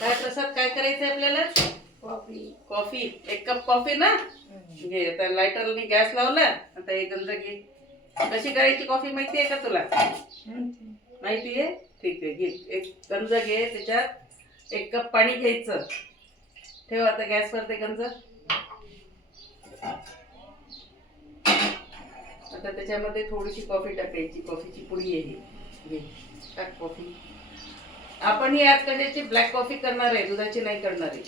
काय प्रसाद काय करायचंय आपल्याला? कॉफी. कॉफी. 1 कप कॉफी ना. घे आता लायटरने गॅस लावला. आता एक गंज घे. कशी करायची कॉफी माहिती आहे का तुला? माहिती आहे? ठीक आहे, घे. एक गंज घे, त्याच्यात 1 कप पाणी घ्यायचं. ठेव आता गॅसवर ते गंज. आता त्याच्यामध्ये थोडीशी कॉफी टाकायची. कॉफीची पुडी आहे ही. घे, टाक कॉफी. आपण ही आज कशाची ब्लॅक कॉफी करणार आहे, दुधाची नाही करणार आहे.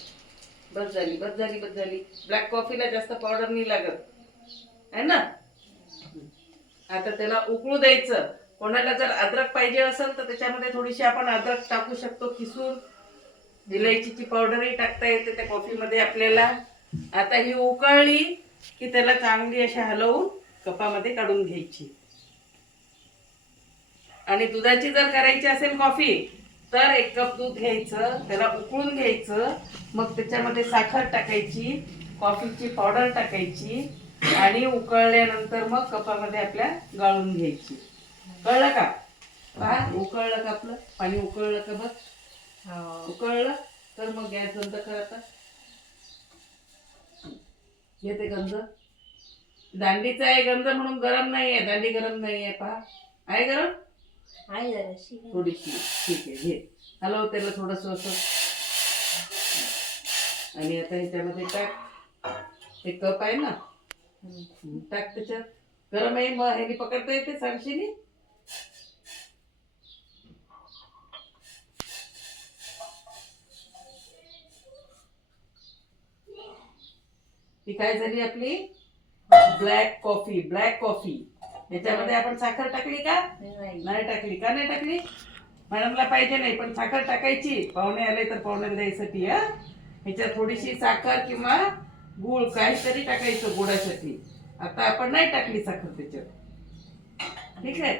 बस झाली, बस झाली, बस झाली. ब्लॅक कॉफीला जास्त पावडर नाही लागत आहे ना. आता त्याला उकळू द्यायचं. कोणाला जर अद्रक पाहिजे असेल तर त्याच्यामध्ये थोडीशी आपण अद्रक टाकू शकतो किसून. इलायचीची पावडरही टाकता येते त्या कॉफीमध्ये आपल्याला. आता ही उकळली की त्याला चांगली अशी हलवून कपामध्ये काढून घ्यायची. आणि दुधाची जर करायची असेल कॉफी तर 1 कप दूध घ्यायचं, त्याला उकळून घ्यायचं. मग त्याच्यामध्ये साखर टाकायची, कॉफीची पावडर टाकायची आणि उकळल्यानंतर मग कपामध्ये आपल्या गाळून घ्यायची. कळलं का? पहा, उकळलं का आपलं पाणी? उकळलं का? बघ, उकळलं तर मग गॅस बंद कर. आता घेते गंज. दांडीचा आहे गंज म्हणून गरम नाही आहे. दांडी गरम नाही आहे. पहा, आहे गरम? आहे जराशी. थोडीशी. ठीक आहे, घे. हलव त्याला थोडस असं. आणि आता ह्याच्यामध्ये टाक. 1 कप आहे ना, टाक त्याच्यात. गरम आहे मग ह्यानी पकडता येते सांगशीनी. ती काय झाली आपली ब्लॅक कॉफी. Black coffee. याच्यामध्ये आपण साखर टाकली का? नाही टाकली. का नाही टाकली? मॅडमला पाहिजे नाही, पण साखर टाकायची. पाहुणे आले तर पाहुण्याला द्यायसाठी. ह्याच्यात थोडीशी साखर किंवा गूळ काहीतरी टाकायचं गोडासाठी. आता आपण नाही टाकली साखर त्याच्यात. ठीक आहे.